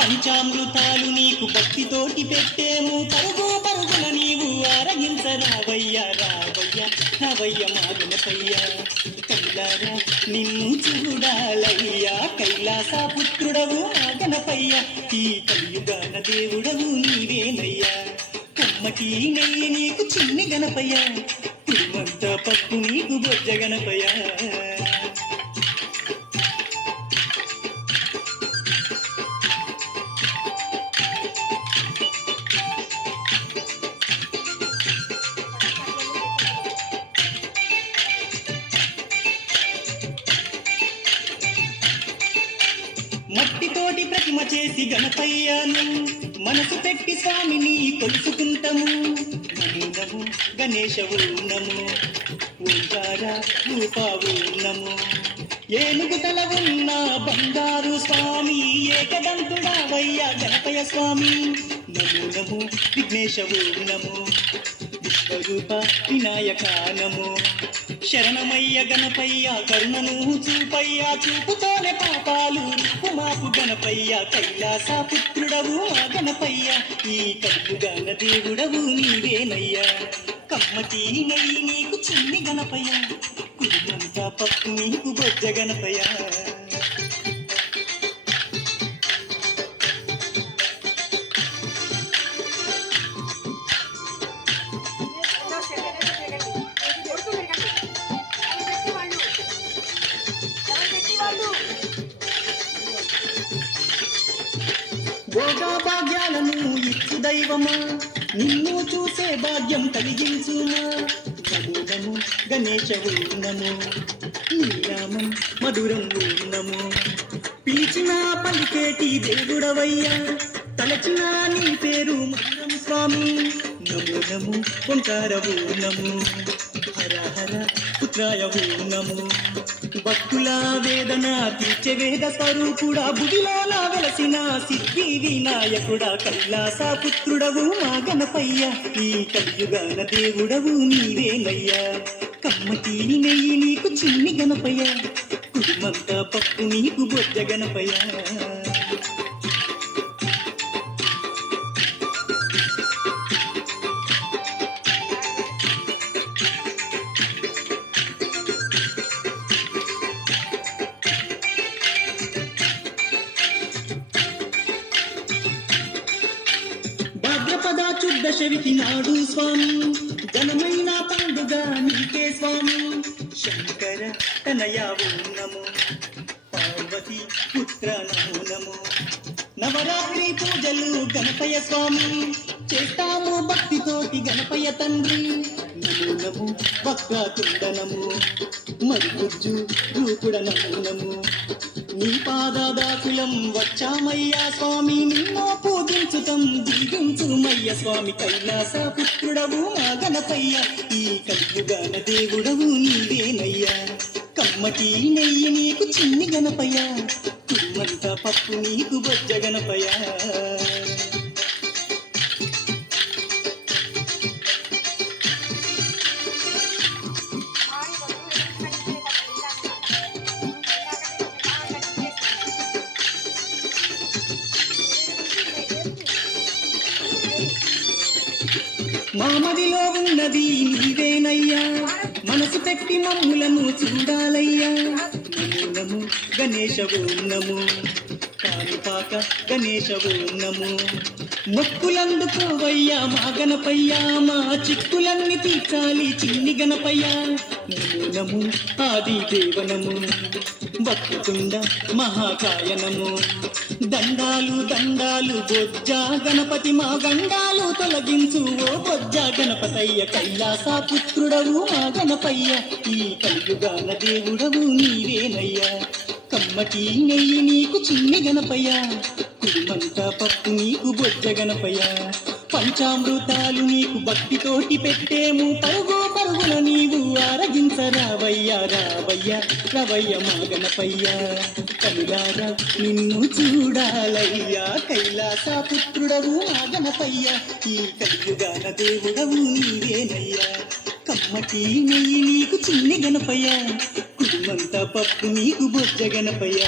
పంచామృతాలు నీకు భక్తితోటి పెట్టేము, పరుగు పరుగున నీవు ఆరగించరావయ్యా, రావయ్యా రావయ్య మా గణపయ్య. కైలారా నిన్ను చూడాలయ్యా, కైలాస పుత్రుడవు మా గణపయ్య. ఈ కలియుగాన దేవుడవు నీవేనయ్యా, కమ్మటి నెయ్యి నీకు చిన్ని గణపయ్య, కుడిమంత పప్పు నీకు బొజ్జ గణపయ్య. మట్టితోటి ప్రతిమ చేసి గణపయ్యను మనసు పెట్టి స్వామిని కొలుసుకుంటాము. నమో గణేశవు నమో, ఓంకార రూపావు నమో. ఏనుగు తల ఉన్న బంగారు స్వామి, ఏకదంతుడావయ్యా గణపయ్య స్వామి. నమో నమో విఘ్నేశవు నమో, విశ్వరూప వినాయక నమో. శరణమయ్య గణపయ్య, కరుణను చూపయ్య, చూపుతోనే పాపాలు రూపుమాపు గణపయ్య. కైలాస పుత్రుడవు మా గణపయ్య, ఈ కలియుగాన దేవుడవు నీవేనయ్యా, కమ్మటి నెయ్యి నీకు చిన్ని గణపయ్య, కుడిమంత పప్పు నీకు బొజ్జ గణపయ్య. భోగా భాగ్యాలను ఇచ్చు దైవమా, నిన్ను చూసే భాగ్యం కలిగించుమా. నమో నమో గణేశవు నమో, నీనామం మధురం నమో. పిలిచిన పలికేటి దేవుడవయ్యా, తలచిన నీ పేరు మధురం స్వామి. నమో నమో ఓంకారవు నమో, హర హర పుత్రాయవు నమో. భక్తుల వేదన తీర్చే వేద స్వరూపుడా, బుడిలోన వెలసిన సిద్ధి వినాయకుడా, కైలాస పుత్రుడవు మా గణపయ్య. ఈ కలియుగాన దేవుడవు నీవేనయ్యా, కమ్మటి నెయ్యి నీకు చిన్ని గణపయ్య, కుడిమంత పప్పు నీకు బొజ్జ గణపయ్య. దశవిధి నాడు స్వామి, ఘనమైన పండుగ నీకే స్వామి. శంకర తనయావు నమో, పార్వతి పుత్ర నమో నమో. నవరాత్రి పూజలు గణపయ్య స్వామి, చేస్తాము భక్తితోటి గణపయ్య తండ్రి. నమో నమో వక్రతుండ నమో, మరుగుజ్జు రూపుడ నమో నమో. నీ పాదదాకులం వచ్చామయ్యా స్వామి, నిన్నో పూజించుతం దీవించుమయ్య స్వామి. కైలాస పుత్రుడవు మా గణపయ్య, ఈ కలియుగాన దేవుడవు నీవేనయ్యా, కమ్మటి నెయ్యి నీకు చిన్ని గణపయ్య, కుడిమంత పప్పు నీకు బొజ్జ గణపయ్య. మామదిలో ఉన్నది నీవేనయ్యా, మనసు పెట్టి మమ్ములను చూడాలయ్యా. నమో నమో గణేశవు నమో, కాణిపాక గణేశవు నమో. మొక్కులందుకోవయ్యా మా గణపయ్య, మా చిక్కులన్నీ తీర్చాలి చిన్ని గణపయ్య. నమో నమో ఆది దేవనము, వక్రతుండ మహాకాయనము. దండాలు దండాలు బొజ్జ గణపతి, మా గండాలు తొలగించు ఓ బొజ్జ గణపతయ్య. కైలాస పుత్రుడవు మా గణపయ్య, ఈ కలియుగాన దేవుడవు నీవేనయ్యా, కమ్మటి నెయ్యి నీకు చిన్ని గణపయ్య, కుడిమంత పప్పు నీకు బొజ్జ గణపయ్య. పంచామృతాలు నీకు భక్తితోటి పెట్టేము, పరుగు పరుగున నీవు ఆరగించరావయ్యా, రావయ్య రావయ్య మా గణపయ్య. కనులారా నిన్ను చూడాలయ్యా, కైలాస పుత్రుడవు మా గణపయ్య, ఈ కలియుగాన దేవుడవు నీవేనయ్యా, కమ్మటి నెయ్యి నీకు చిన్ని గణపయ్య, కుడిమంత పప్పు నీకు బొజ్జ గణపయ్య.